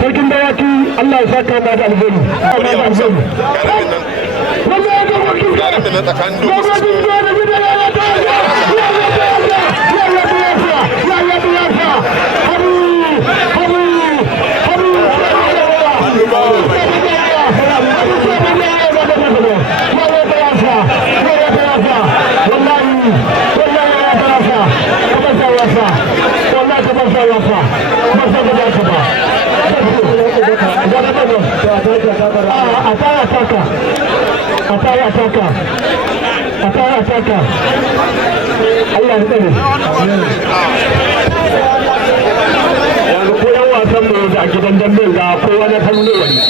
sarkin dawaki Allah ya saka da alheri. Garin da na tsakanin Ataka Allah ya tsare yanzu ko yan wasan mu da gidan dambe ga kowa na kallo wani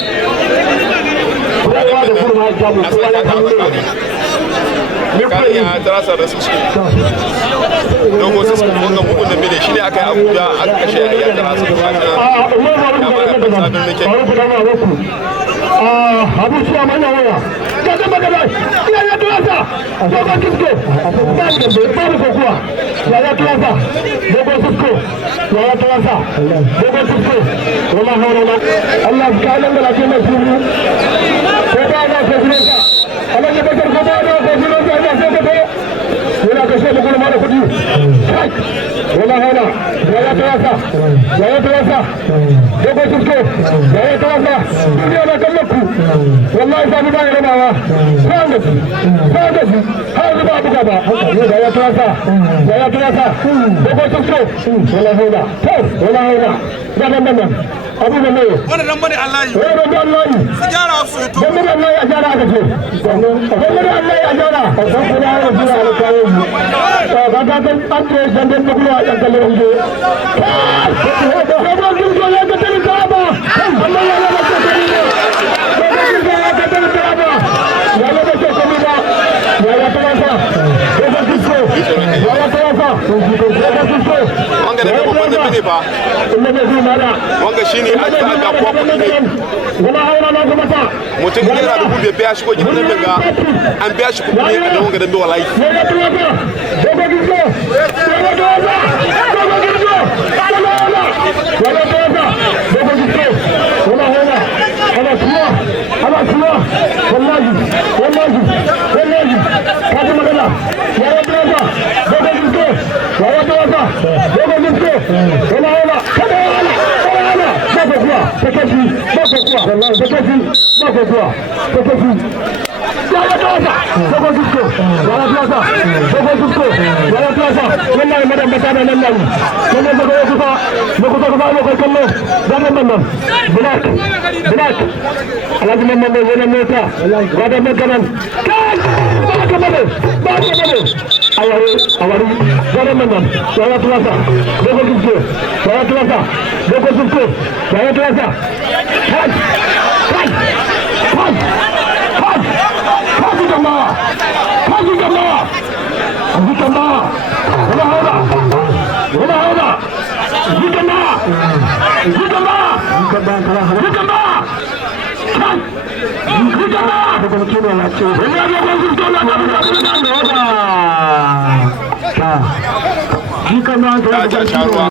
kowa da kurma ya mu kowa na kallo wani kan ya tarasa da su ce dogo su sun wanga mugun dambe da shine aka yi abuja aka kashe ya tarasa da abu shi mana waya kaga magana ya ya tuwasa dogo kisko ba ni da ba ni kokuwa ya ya tuwasa dogo kisko ya ya tuwasa dogo kisko wala hawla Allah ka nan da lafiya mai sunu ko ba ga ko ne Allah ya bakar ko ba ga ko ne ya sai ko wala ka sai ko ma da kudi wala hawla ya ya tuwasa dogo kisko ya ya tuwasa duniya na kallon ku wallahi sabu ba ga bawa kwanga har zuba buga ba da ya tuwasa dogo kisko wala hawla wala hawla dan abu da mai wannan bane Allah yi wannan Allah yi gyara su to wannan Allah ya gyara aka ce wannan Allah ya gyara san kuma ya jira alƙawari to ga ga dan ake dan da kuma ya kallon ido dogo kisko ya ga tani ba Allah ya ga tani wanga da kuma wanda bane fa wanga shine an ta ga kuwa kudi ne mutum ne yana dubu bai biya shi ko gidan nan ga an biya shi kudi ne da wanga dambe wallahi Jika